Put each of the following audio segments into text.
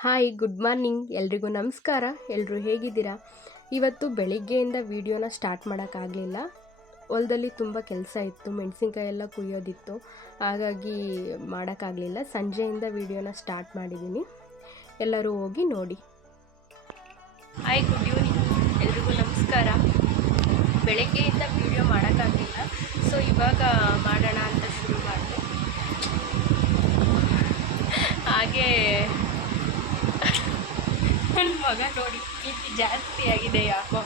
Hi, good morning. ಎಲ್ರಿಗೂ ನಮಸ್ಕಾರ. ಎಲ್ಲರೂ ಹೇಗಿದ್ದೀರಾ? ಇವತ್ತು ಬೆಳಿಗ್ಗೆಯಿಂದ ವಿಡಿಯೋನ ಸ್ಟಾರ್ಟ್ ಮಾಡೋಕ್ಕಾಗಲಿಲ್ಲ. ಹೊಲದಲ್ಲಿ ತುಂಬ ಕೆಲಸ ಇತ್ತು. ಮೆಣಸಿನ್ಕಾಯಿ ಎಲ್ಲ ಕುಯ್ಯೋದಿತ್ತು. ಹಾಗಾಗಿ ಮಾಡೋಕ್ಕಾಗಲಿಲ್ಲ. ಸಂಜೆಯಿಂದ ವಿಡಿಯೋನ ಸ್ಟಾರ್ಟ್ ಮಾಡಿದ್ದೀನಿ. ಎಲ್ಲರೂ ಹೋಗಿ ನೋಡಿ. Hi, good evening. ಎಲ್ರಿಗೂ ನಮಸ್ಕಾರ. ಬೆಳಗ್ಗೆಯಿಂದ ವಿಡಿಯೋ ಮಾಡೋಕ್ಕಾಗಲಿಲ್ಲ. ಸೊ, ಇವಾಗ ಮಾಡೋಣ ಅಂತ ಶುರು ಮಾಡಿದೆ ಹಾಗೆ ನನ್ನ ಮಗ ನೋಡಿ ಕೀರ್ತಿ ಜಾಸ್ತಿ ಆಗಿದೆ ಯಾಕೋ.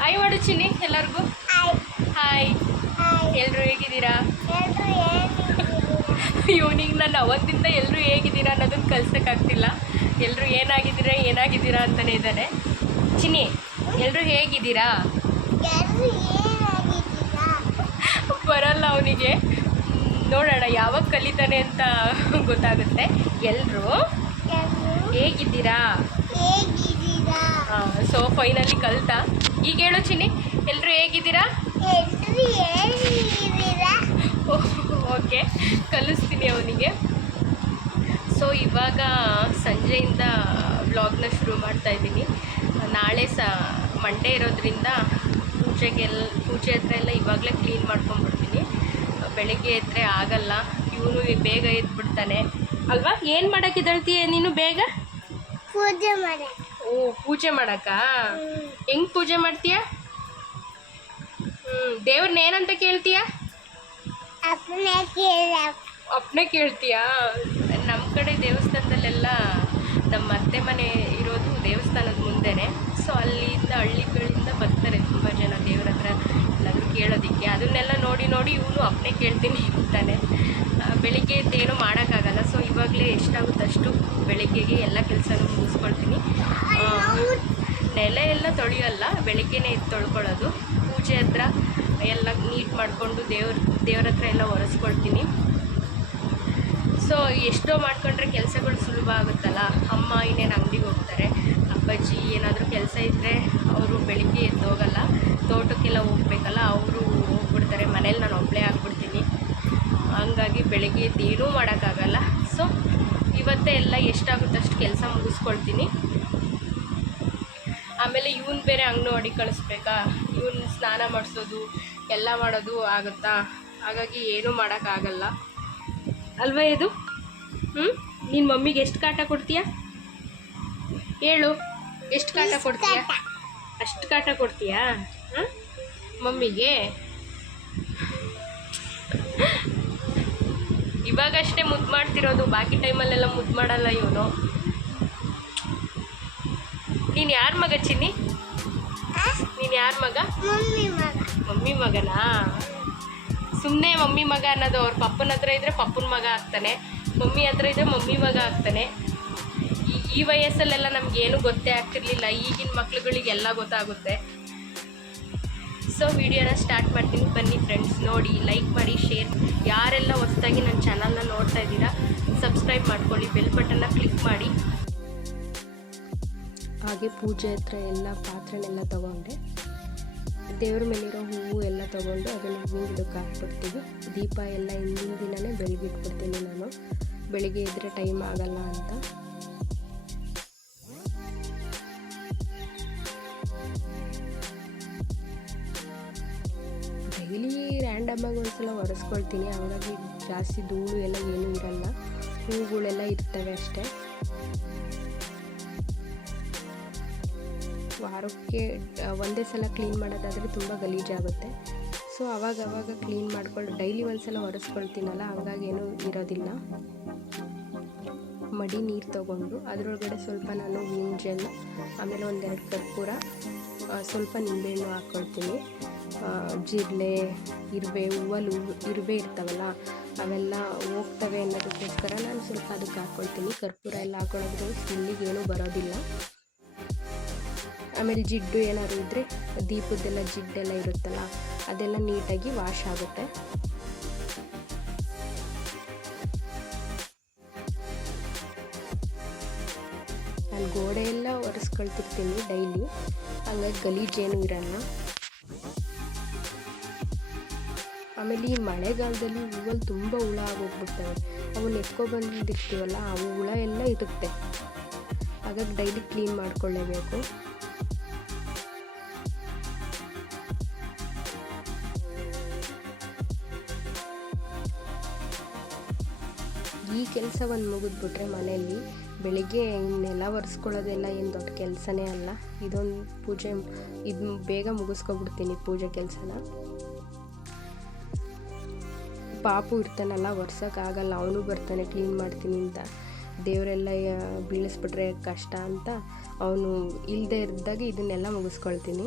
ಹಾಯ್ ಮಾಡು ಚಿನ್ನಿ ಎಲ್ಲರಿಗೂ? ಹಾಯ್ ಎಲ್ಲರೂ ಹೇಗಿದ್ದೀರಾ? ಇವನಿಗೆ ನಾನು ಅವತ್ತಿಂದ ಎಲ್ಲರೂ ಹೇಗಿದ್ದೀರಾ ಅನ್ನೋದನ್ನು ಕಲ್ಸೋಕ್ಕಾಗ್ತಿಲ್ಲ. ಎಲ್ಲರೂ ಏನಾಗಿದ್ದೀರಾ ಏನಾಗಿದ್ದೀರಾ ಅಂತಲೇ ಇದ್ದಾನೆ. ಚಿನ್ನಿ ಎಲ್ಲರೂ ಹೇಗಿದ್ದೀರಾ? ಬರಲ್ಲ ಅವನಿಗೆ. ನೋಡೋಣ, ಯಾವಾಗ ಕಲಿತಾನೆ ಅಂತ ಗೊತ್ತಾಗುತ್ತೆ. ಎಲ್ಲರೂ ಹೇಗಿದ್ದೀರಾ? ಸೊ ಫೈನಲಿ ಕಲ್ತ? ಈಗ ಹೇಳು ಚಿನ್ನಿ ಎಲ್ಲರೂ ಹೇಗಿದ್ದೀರಾ? ಓಕೆ ಕಲಿಸ್ತೀನಿ ಅವನಿಗೆ. ಸೊ ಇವಾಗ ಸಂಜೆಯಿಂದ ಬ್ಲಾಗ್ನ ಶುರು ಮಾಡ್ತಾ ಇದ್ದೀನಿ. ನಾಳೆ ಸ ಮಂಡೇ ಇರೋದ್ರಿಂದ ಪೂಜೆಗೆಲ್ಲ ಪೂಜೆ ಹತ್ರ ಎಲ್ಲ ಇವಾಗಲೇ ಕ್ಲೀನ್ ಮಾಡ್ಕೊಂಡ್ಬಿಡ್ತೀನಿ. ಬೆಳಗ್ಗೆ ಎದ್ದರೆ ಆಗಲ್ಲ ಇವನು ಬೇಗ ಎದ್ಬಿಡ್ತಾನೆ. ಅಲ್ವಾ? ಏನು ಮಾಡೋಕ್ಕಿದಳ್ತೀಯ ನೀನು ಬೇಗ? ಪೂಜೆ ಮಾಡ ಓ ಪೂಜೆ ಮಾಡಕ್ಕ? ಹೆಂಗ್ ಪೂಜೆ ಮಾಡ್ತೀಯ? ಹ್ಮ್ ದೇವ್ರನ್ನ ಏನಂತ ಕೇಳ್ತೀಯ? ಅಪ್ಪನ ಕೇಳ ಅಪ್ಪನೇ ಕೇಳ್ತೀಯಾ? ನಮ್ಮ ಕಡೆ ದೇವಸ್ಥಾನದಲ್ಲೆಲ್ಲ ನಮ್ಮ ಅತ್ತೆ ಮನೆ ಇರೋದು ದೇವಸ್ಥಾನದ ಮುಂದೆನೆ. ಸೊ ಅಲ್ಲಿಂದ ಹಳ್ಳಿಗಳಿಂದ ಬರ್ತಾರೆ ತುಂಬ ಜನ ದೇವ್ರ ಹತ್ರ. ಕೇಳೋದಕ್ಕೆ. ಅದನ್ನೆಲ್ಲ ನೋಡಿ ನೋಡಿ ಇವನು ಅಪ್ಪನೇ ಕೇಳ್ತೀನಿ ಅಂತಾನೆ. ಬೆಳಿಗ್ಗೆ ಎದ್ದು ಏನೂ ಮಾಡೋಕ್ಕಾಗಲ್ಲ. ಸೊ ಇವಾಗಲೇ ಎಷ್ಟಾಗುತ್ತೆ ಅಷ್ಟು ಬೆಳಿಗ್ಗೆಗೆ ಎಲ್ಲ ಕೆಲಸನೂ ಮುಗಿಸ್ಕೊಳ್ತೀನಿ. ನೆಲ ಎಲ್ಲ ತೊಳೆಯೋಲ್ಲ, ಬೆಳಿಗ್ಗೆನೇ ಎದ್ದು ತೊಳ್ಕೊಳ್ಳೋದು. ಪೂಜೆ ಹತ್ರ ಎಲ್ಲ ನೀಟ್ ಮಾಡಿಕೊಂಡು ದೇವ್ರ ದೇವ್ರ ಹತ್ರ ಎಲ್ಲ ಒರೆಸ್ಕೊಳ್ತೀನಿ. ಸೊ ಎಷ್ಟೋ ಮಾಡ್ಕೊಂಡ್ರೆ ಕೆಲಸಗಳು ಸುಲಭ ಆಗುತ್ತಲ್ಲ. ಅಮ್ಮ ಇನ್ನೇನು ಅಂಗಡಿಗೆ ಹೋಗ್ತಾರೆ. ಅಪ್ಪಾಜಿ ಏನಾದರೂ ಕೆಲಸ ಇದ್ದರೆ ಅವರು ಬೆಳಿಗ್ಗೆ ಎದ್ದು ಹೋಗಲ್ಲ. ತೋಟಕ್ಕೆಲ್ಲ ಹೋಗ್ಬೇಕಲ್ಲ, ಅವರು ಹೋಗ್ಬಿಡ್ತಾರೆ. ಮನೇಲಿ ನಾನು ಒಬ್ಬಳೇ ಆಗ್ಬಿಡ್ತೀನಿ. ಹಂಗಾಗಿ ಬೆಳಗ್ಗೆ ಏನೂ ಮಾಡೋಕ್ಕಾಗಲ್ಲ. ಸೊ ಇವತ್ತೇ ಎಲ್ಲ ಎಷ್ಟಾಗುತ್ತೆ ಅಷ್ಟು ಕೆಲಸ ಮುಗಿಸ್ಕೊಳ್ತೀನಿ. ಆಮೇಲೆ ಇವನ್ ಬೇರೆ ಅಂಗನವಾಡಿ ಕಳಿಸ್ಬೇಕಾ? ಇವನ್ ಸ್ನಾನ ಮಾಡಿಸೋದು, ಎಲ್ಲ ಮಾಡೋದು ಆಗುತ್ತಾ? ಹಾಗಾಗಿ ಏನೂ ಮಾಡೋಕ್ಕಾಗಲ್ಲ. ಅಲ್ವಾ ಇದು? ಹ್ಞೂ ನಿನ್ನ ಮಮ್ಮಿಗೆ ಎಷ್ಟು ಕಾಟ ಕೊಡ್ತೀಯ? ಹೇಳು. ಎಷ್ಟು ಕಾಟ ಕೊಡ್ತೀಯ? ಅಷ್ಟು ಕಾಟ ಕೊಡ್ತೀಯಾ? ಮಮ್ಮಿಗೆ. ಇವಾಗಷ್ಟೇ ಮುದ್ದು ಮಾಡ್ತಿರೋದು ಬಾಕಿ ಟೈಮಲ್ಲೆಲ್ಲ ಮುದ್ದು ಮಾಡಲ್ಲ ಇವನು. ನೀನು ಯಾರ ಮಗ ಚಿನ್ನಿ? ನೀನು ಯಾರ ಮಗ? ಮಮ್ಮಿ ಮಗ. ಮಮ್ಮಿ ಮಗನಾ? ಸುಮ್ಮನೆ ಮಮ್ಮಿ ಮಗ ಅನ್ನೋದು ಅವ್ರ ಪಪ್ಪನ ಹತ್ರ ಇದ್ರೆ ಪಪ್ಪನ ಮಗ ಆಗ್ತಾನೆ. ಮಮ್ಮಿ ಹತ್ರ ಇದ್ರೆ ಮಮ್ಮಿ ಮಗ ಆಗ್ತಾನೆ. ಈ ಈ ವಯಸ್ಸಲ್ಲೆಲ್ಲ ನಮಗೇನು ಗೊತ್ತೇ ಆಗ್ತಿರ್ಲಿಲ್ಲ. ಈಗಿನ ಮಕ್ಳುಗಳಿಗೆಲ್ಲ ಗೊತ್ತಾಗುತ್ತೆ. ಸೊ ವಿಡಿಯೋನ ಸ್ಟಾರ್ಟ್ ಮಾಡ್ತೀನಿ. ಬನ್ನಿ ಫ್ರೆಂಡ್ಸ್ ನೋಡಿ ಲೈಕ್ ಮಾಡಿ ಶೇರ್ ಯಾರೆಲ್ಲ ಹೊಸದಾಗಿ ನನ್ನ ಚಾನಲ್ನ ನೋಡ್ತಾ ಇದ್ದೀರಾ ಸಬ್ಸ್ಕ್ರೈಬ್ ಮಾಡ್ಕೊಳ್ಳಿ ಬೆಲ್ ಬಟನ್ನ ಕ್ಲಿಕ್ ಮಾಡಿ. ಹಾಗೆ ಪೂಜೆ ಹತ್ರ ಎಲ್ಲ ಪಾತ್ರೆನೆಲ್ಲ ತಗೊಂಡೆ. ದೇವ್ರ ಮೇಲಿರೋ ಹೂವು ಎಲ್ಲ ತಗೊಂಡು ಅದನ್ನು ಹೂವು ಗಿಡಕ್ಕೆ ಹಾಕ್ಬಿಡ್ತೀವಿ. ದೀಪ ಎಲ್ಲ ಹಿಂದಿನ ದಿನವೇ ಬೆಳಗಿಟ್ಬಿಡ್ತೀನಿ ನಾನು. ಬೆಳಿಗ್ಗೆ ಇದ್ದರೆ ಟೈಮ್ ಆಗಲ್ಲ ಅಂತ. ರ್ಯಾಂಡಮಾಗಿ ಒಂದ್ಸಲ ಒರೆಸ್ಕೊಳ್ತೀನಿ. ಹಾಗಾಗಿ ಜಾಸ್ತಿ ಧೂಳು ಎಲ್ಲ ಏನೂ ಇರಲ್ಲ. ಹೂಗಳೆಲ್ಲ ಇರ್ತವೆ ಅಷ್ಟೇ. ವಾರಕ್ಕೆ ಒಂದೇ ಸಲ ಕ್ಲೀನ್ ಮಾಡೋದಾದರೆ ತುಂಬ ಗಲೀಜಾಗುತ್ತೆ ಸೊ ಅವಾಗ ಅವಾಗ ಕ್ಲೀನ್ ಮಾಡ್ಕೊಂಡು ಡೈಲಿ ಒಂದು ಸಲ ಒರೆಸ್ಕೊಳ್ತೀನಲ್ಲ, ಹಂಗಾಗಿ ಏನೂ ಇರೋದಿಲ್ಲ. ಮಡಿ ನೀರು ತೊಗೊಂಡು, ಅದರೊಳಗಡೆ ಸ್ವಲ್ಪ ನಾನು ಮಿಂಜೆಲ್ಲ ಜೆಲ್ ಆಮೇಲೆ ಒಂದೆರಡು ಕರ್ಪೂರ ಸ್ವಲ್ಪ ನಿಂಬೆಹಣ್ಣು ಹಾಕ್ಕೊಳ್ತೀನಿ ಜಿರಳೆ ಇರುವೆ, ಹೂವಲು ಇರುವೆ ಇರ್ತಾವಲ್ಲ, ಅವೆಲ್ಲ ಹೋಗ್ತವೆ ಅನ್ನೋದಕ್ಕೋಸ್ಕರ ನಾನು ಸ್ವಲ್ಪ ಅದಕ್ಕೆ ಹಾಕ್ಕೊಳ್ತೀನಿ ಕರ್ಪೂರ ಎಲ್ಲ ಹಾಕೊಳ್ಳೋದ್ರೆ ಸ್ಮೆಲ್ಲಿಗೆ ಏನೂ ಬರೋದಿಲ್ಲ. ಆಮೇಲೆ ಜಿಡ್ಡು ಏನಾದ್ರು ಇದ್ದರೆ ದೀಪದ್ದೆಲ್ಲ ಜಿಡ್ಡೆಲ್ಲ ಇರುತ್ತಲ್ಲ, ಅದೆಲ್ಲ ನೀಟಾಗಿ ವಾಶ್ ಆಗುತ್ತೆ. ನಾನು ಗೋಡೆ ಎಲ್ಲ ಒರೆಸ್ಕೊಳ್ತಿರ್ತೀನಿ ಡೈಲಿ. ಹಂಗಾಗಿ ಗಲೀಜೇನು ಇರಲ್ಲ. ಆಮೇಲೆ ಈ ಮಳೆಗಾಲದಲ್ಲಿ ಹೂವಲ್ಲಿ ತುಂಬ ಹುಳ ಆಗೋಗ್ಬಿಡ್ತವೆ. ಅವನ್ನ ಎತ್ಕೊಬಂದಿರ್ತೀವಲ್ಲ ಆ ಹುಳ ಎಲ್ಲ ಇರುತ್ತೆ. ಹಾಗಾಗಿ ಡೈಲಿ ಕ್ಲೀನ್ ಮಾಡ್ಕೊಳ್ಳೇಬೇಕು. ಈ ಕೆಲಸವನ್ನು ಮುಗಿದ್ಬಿಟ್ರೆ ಮನೆಯಲ್ಲಿ ಬೆಳಿಗ್ಗೆ ಇನ್ನೆಲ್ಲ ಒರೆಸ್ಕೊಳ್ಳೋದೆಲ್ಲ ಏನು ದೊಡ್ಡ ಕೆಲಸನೇ ಅಲ್ಲ. ಇದೊಂದು ಪೂಜೆ, ಇದು ಬೇಗ ಮುಗಿಸ್ಕೊಬಿಡ್ತೀನಿ ಪೂಜೆ ಕೆಲಸನ. ಪಾಪು ಇರ್ತಾನಲ್ಲ ಒರ್ಸೋಕ್ಕಾಗಲ್ಲ ಅವನು ಬರ್ತಾನೆ ಕ್ಲೀನ್ ಮಾಡ್ತೀನಿ ಅಂತ. ದೇವರೆಲ್ಲ ಬೀಳಿಸ್ಬಿಟ್ರೆ ಕಷ್ಟ ಅಂತ ಅವನು ಇಲ್ಲದೆ ಇದ್ದಾಗ ಇದನ್ನೆಲ್ಲ ಮುಗಿಸ್ಕೊಳ್ತೀನಿ.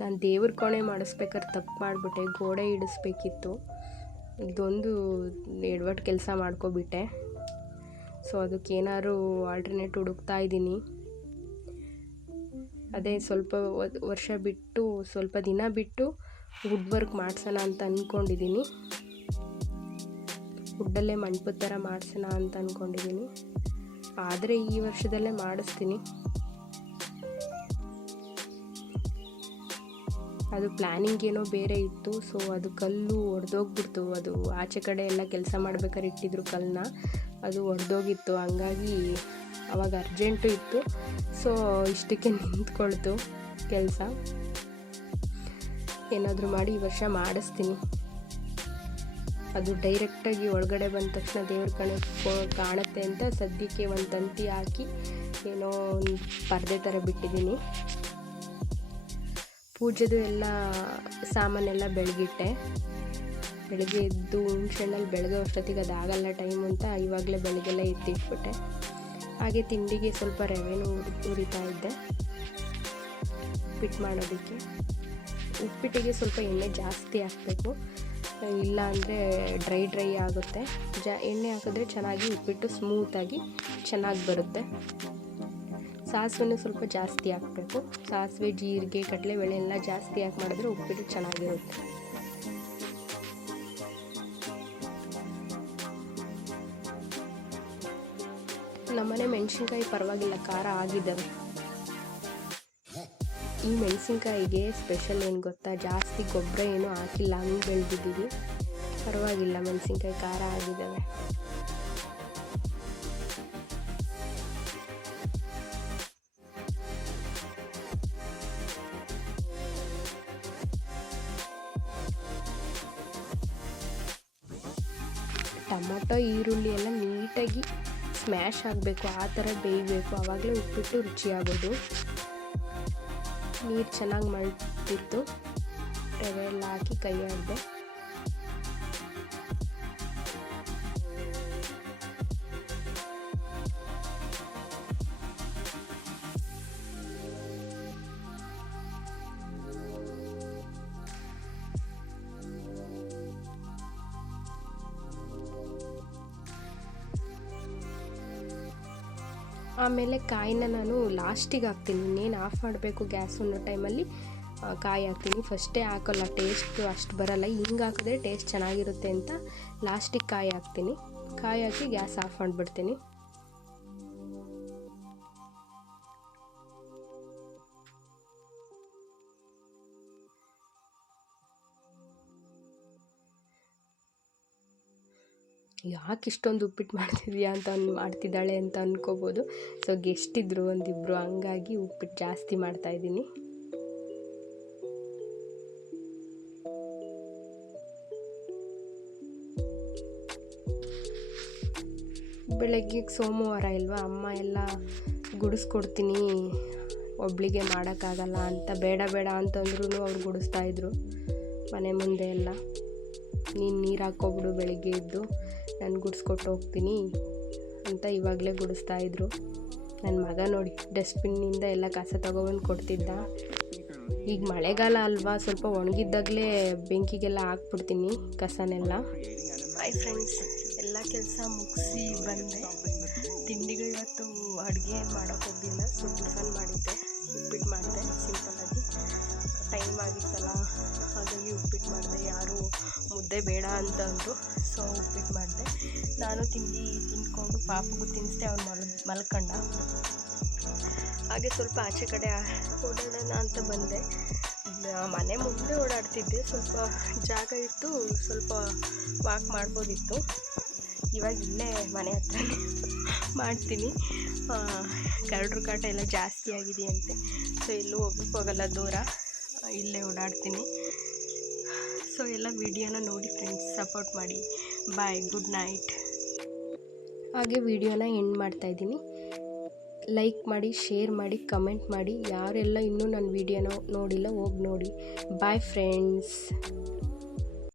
ನಾನು ದೇವ್ರ ಕೋಣೆ ಮಾಡಿಸ್ಬೇಕಾದ್ರೆ ತಪ್ಪು ಮಾಡಿಬಿಟ್ಟೆ, ಗೋಡೆ ಇಡಿಸ್ಬೇಕಿತ್ತು. ಇದೊಂದು ಎಡವಟ್ಟು ಕೆಲಸ ಮಾಡ್ಕೊಬಿಟ್ಟೆ. ಸೊ ಅದಕ್ಕೆ ಏನಾದ್ರು ಆಲ್ಟರ್ನೇಟ್ ಹುಡುಕ್ತಾ ಇದ್ದೀನಿ. ಅದೇ ಸ್ವಲ್ಪ ವರ್ಷ ಬಿಟ್ಟು, ಸ್ವಲ್ಪ ದಿನ ಬಿಟ್ಟು ವುಡ್ ವರ್ಕ್ ಮಾಡ್ಸೋಣ ಅಂತ ಅಂದ್ಕೊಂಡಿದ್ದೀನಿ ವುಡ್ಡಲ್ಲೇ ಮಂಟಪದ ಥರ ಮಾಡ್ಸೋಣ ಅಂತ ಅಂದ್ಕೊಂಡಿದ್ದೀನಿ ಆದರೆ ಈ ವರ್ಷದಲ್ಲೇ ಮಾಡಿಸ್ತೀನಿ. ಅದು ಪ್ಲ್ಯಾನಿಂಗ್ ಏನೋ ಬೇರೆ ಇತ್ತು ಸೊ ಅದು ಕಲ್ಲು ಒಡೆದೋಗ್ಬಿಡ್ತು. ಅದು ಆಚೆ ಕಡೆ ಎಲ್ಲ ಕೆಲಸ ಮಾಡ್ಬೇಕಾದ್ರೆ ಇಟ್ಟಿದ್ರು ಕಲ್ಲನ್ನ ಅದು ಒಡೆದೋಗಿತ್ತು. ಹಂಗಾಗಿ ಅವಾಗ ಅರ್ಜೆಂಟು ಇತ್ತು. ಸೊ ಇಷ್ಟಕ್ಕೆ ನಿಂತ್ಕೊಳ್ತು ಕೆಲಸ. ಏನಾದರೂ ಮಾಡಿ ಈ ವರ್ಷ ಮಾಡಿಸ್ತೀನಿ. ಅದು ಡೈರೆಕ್ಟಾಗಿ ಒಳಗಡೆ ಬಂದ ತಕ್ಷಣ ದೇವ್ರ ಕಣೆ ಕಾಣುತ್ತೆ ಅಂತ ಸದ್ಯಕ್ಕೆ ಒಂದು ತಂತಿ ಹಾಕಿ ಏನೋ ಒಂದು ಪರದೆ ಥರ ಬಿಟ್ಟಿದ್ದೀನಿ. ಪೂಜೆದು ಎಲ್ಲ ಸಾಮಾನೆಲ್ಲ ಬೆಳಗಿಟ್ಟೆ. ಬೆಳಗ್ಗೆ ಎದ್ದು ಹುಣ್ಸೆಣ್ಣಲ್ಲಿ ಬೆಳಗ್ಗೆ ಅಷ್ಟೊತ್ತಿಗೆ ಅದಾಗಲ್ಲ ಟೈಮ್ ಅಂತ ಇವಾಗಲೇ ಬೆಳಗ್ಗೆಲ್ಲ ಎತ್ತಿಟ್ಬಿಟ್ಟೆ. ಹಾಗೆ ತಿಂಡಿಗೆ ಸ್ವಲ್ಪ ರವೆನೂ ಉರಿತಾ ಇದ್ದೆ. ಉಪ್ಪಿಟ್ಟು ಮಾಡೋದಕ್ಕೆ. ಉಪ್ಪಿಟ್ಟಿಗೆ ಸ್ವಲ್ಪ ಎಣ್ಣೆ ಜಾಸ್ತಿ ಹಾಕಬೇಕು. ಇಲ್ಲ ಅಂದರೆ ಡ್ರೈ ಡ್ರೈ ಆಗುತ್ತೆ. ಜಾ, ಎಣ್ಣೆ ಹಾಕಿದ್ರೆ ಚೆನ್ನಾಗಿ ಉಪ್ಪಿಟ್ಟು ಸ್ಮೂತಾಗಿ ಚೆನ್ನಾಗಿ ಬರುತ್ತೆ. ಸಾಸಿವೆನೂ ಸ್ವಲ್ಪ ಜಾಸ್ತಿ ಹಾಕಬೇಕು. ಸಾಸಿವೆ, ಜೀರಿಗೆ, ಕಡಲೆಬೇಳೆ ಎಲ್ಲ ಜಾಸ್ತಿ ಹಾಕಿ ಮಾಡಿದ್ರೆ ಉಪ್ಪಿಟ್ಟು ಚೆನ್ನಾಗಿರುತ್ತೆ. ನಮ್ಮನೆ ಮೆಣಸಿನ್ಕಾಯಿ ಪರವಾಗಿಲ್ಲ, ಖಾರ ಆಗಿದ್ದಾವೆ ಈ ಮೆಣಸಿನ್ಕಾಯಿಗೆ ಸ್ಪೆಷಲ್ ಏನು ಗೊತ್ತಾ? ಜಾಸ್ತಿ ಗೊಬ್ಬರ ಏನು ಹಾಕಿಲ್ಲ, ಹಂಗೆ ಬೆಳೆದಿದ್ದೀವಿ. ಪರವಾಗಿಲ್ಲ, ಮೆಣಸಿನ್ಕಾಯಿ ಖಾರ ಆಗಿದ್ದಾವೆ. ಟೊಮೊಟೊ, ಈರುಳ್ಳಿ ಎಲ್ಲ ನೀಟಾಗಿ ಸ್ಮ್ಯಾಶ್ ಆಗಬೇಕು. ಆ ಥರ ಬೇಯಬೇಕು. ಆವಾಗಲೇ ಉಪ್ಪಿಟ್ಟು ರುಚಿಯಾಗೋದು. ನೀರು ಚೆನ್ನಾಗಿ ಮಾಡ್ತಿತ್ತು ರವೆ ಎಲ್ಲ ಹಾಕಿ ಕೈ ಆಡಿದೆ ಆಮೇಲೆ ಕಾಯಿನ ನಾನು ಲಾಸ್ಟಿಗೆ ಹಾಕ್ತೀನಿ. ಇನ್ನೇನು ಆಫ್ ಮಾಡಬೇಕು ಗ್ಯಾಸ್ ಅನ್ನೋ ಟೈಮಲ್ಲಿ? ಕಾಯಿ ಹಾಕ್ತೀನಿ. ಫಸ್ಟೇ ಹಾಕೋಲ್ಲ. ಟೇಸ್ಟ್ ಅಷ್ಟು ಬರಲ್ಲ. ಹಿಂಗೆ ಹಾಕಿದ್ರೆ ಟೇಸ್ಟ್ ಚೆನ್ನಾಗಿರುತ್ತೆ ಅಂತ ಲಾಸ್ಟಿಗೆ ಕಾಯಿ ಹಾಕ್ತೀನಿ. ಕಾಯಿ ಹಾಕಿ ಗ್ಯಾಸ್ ಆಫ್ ಮಾಡಿಬಿಡ್ತೀನಿ. ಯಾಕೆ ಇಷ್ಟೊಂದು ಉಪ್ಪಿಟ್ಟು ಮಾಡ್ತಿದ್ಯಾ ಅಂತ ಅನ್, ಮಾಡ್ತಿದ್ದಾಳೆ ಅಂತ ಅಂದ್ಕೋಬೋದು ಸೊ ಗೆಸ್ಟ್ ಇದ್ದರು ಒಂದಿಬ್ಬರು ಹಂಗಾಗಿ ಉಪ್ಪಿಟ್ಟು ಜಾಸ್ತಿ ಮಾಡ್ತಾಯಿದ್ದೀನಿ ಬೆಳಗ್ಗೆ ಸೋಮವಾರ ಇಲ್ವಾ? ಅಮ್ಮ ಎಲ್ಲ ಗುಡಿಸ್ಕೊಡ್ತೀನಿ. ಒಬ್ಳಿಗೆ ಮಾಡೋಕ್ಕಾಗಲ್ಲ ಅಂತ, ಬೇಡ ಬೇಡ ಅಂತಂದ್ರೂ ಅವ್ರು ಗುಡಿಸ್ತಾಯಿದ್ರು ಮನೆ ಮುಂದೆ ಎಲ್ಲ. ನೀನು ನೀರು ಹಾಕೋಬಿಡು ಬೆಳಿಗ್ಗೆ ಎದ್ದು. ನಾನು ಗುಡಿಸ್ಕೊಟ್ಟು ಹೋಗ್ತೀನಿ ಅಂತ ಇವಾಗಲೇ ಗುಡಿಸ್ತಾ ಇದ್ರು. ನನ್ನ ಮಗ ನೋಡಿ, ಡಸ್ಟ್ಬಿನ್ನಿಂದ ಎಲ್ಲ ಕಸ ತಗೊಬಂದು ಕೊಡ್ತಿದ್ದ. ಈಗ ಮಳೆಗಾಲ ಅಲ್ವಾ, ಸ್ವಲ್ಪ ಒಣಗಿದ್ದಾಗಲೇ ಬೆಂಕಿಗೆಲ್ಲ ಹಾಕ್ಬಿಡ್ತೀನಿ ಕಸನೆಲ್ಲ. ಹಾಯ್ ಫ್ರೆಂಡ್ಸ್ ಎಲ್ಲ ಕೆಲಸ ಮುಗಿಸಿ ಬಂದೆ. ತಿಂಡಿಗೆ ಇವತ್ತು ಅಡುಗೆ ಮಾಡೋಕೆ ಹೋಗಿಲ್ಲ ಸೊ ಟಿಫನ್ ಮಾಡಿದ್ದೆ. ಉಪ್ಪಿಟ್ಟು ಮಾಡಿದೆ ಸಿಂಪಲ್ಲಾಗಿ ಟೈಮ್ ಆಗಿತ್ತಲ್ಲ. ಹಾಗಾಗಿ ಉಪ್ಪಿಟ್ಟು ಮಾಡಿದೆ, ಯಾರು ಮುದ್ದೆ ಬೇಡ ಅಂತ ಅಂದರು. ಸೊ ಉಪ್ಪಿಟ್ಟು ಮಾಡಿದೆ. ನಾನು ತಿಂಡಿ ತಿಂದ್ಕೊಂಡು ಪಾಪಗೂ ತಿನ್ನಿಸ್ದೆ ಅವ್ನು ಮಲ್, ಮಲ್ಕಂಡ. ಹಾಗೆ ಸ್ವಲ್ಪ ಆಚೆ ಕಡೆ ಓಡಾಡೋಣ ಅಂತ ಬಂದೆ. ಮನೆ ಮುಂದೆ ಓಡಾಡ್ತಿದ್ದೆ. ಸ್ವಲ್ಪ ಜಾಗ ಇತ್ತು, ಸ್ವಲ್ಪ ವಾಕ್ ಮಾಡ್ಬೋದಿತ್ತು. ಇವಾಗ ಇಲ್ಲೇ ಮನೆ ಹತ್ರ ಮಾಡ್ತೀನಿ. ಕರಡ್ರ ಕಾಟ ಎಲ್ಲ ಜಾಸ್ತಿ ಆಗಿದೆಯಂತೆ ಸೊ ಎಲ್ಲೂ ಹೋಗಲ್ಲ ದೂರ. ಇಲ್ಲೇ ಓಡಾಡ್ತೀನಿ. ಸೊ ಎಲ್ಲ ವಿಡಿಯೋನ ನೋಡಿ ಫ್ರೆಂಡ್ಸ್ ಸಪೋರ್ಟ್ ಮಾಡಿ. ಬಾಯ್ ಗುಡ್ ನೈಟ್ ಹಾಗೆ ವಿಡಿಯೋನ ಎಂಡ್ ಮಾಡ್ತಾಯಿದ್ದೀನಿ ಲೈಕ್ ಮಾಡಿ ಶೇರ್ ಮಾಡಿ ಕಮೆಂಟ್ ಮಾಡಿ, ಯಾರೆಲ್ಲ ಇನ್ನೂ ನನ್ನ ವಿಡಿಯೋನ ನೋಡಿಲ್ಲ ಹೋಗಿ ನೋಡಿ. Bye friends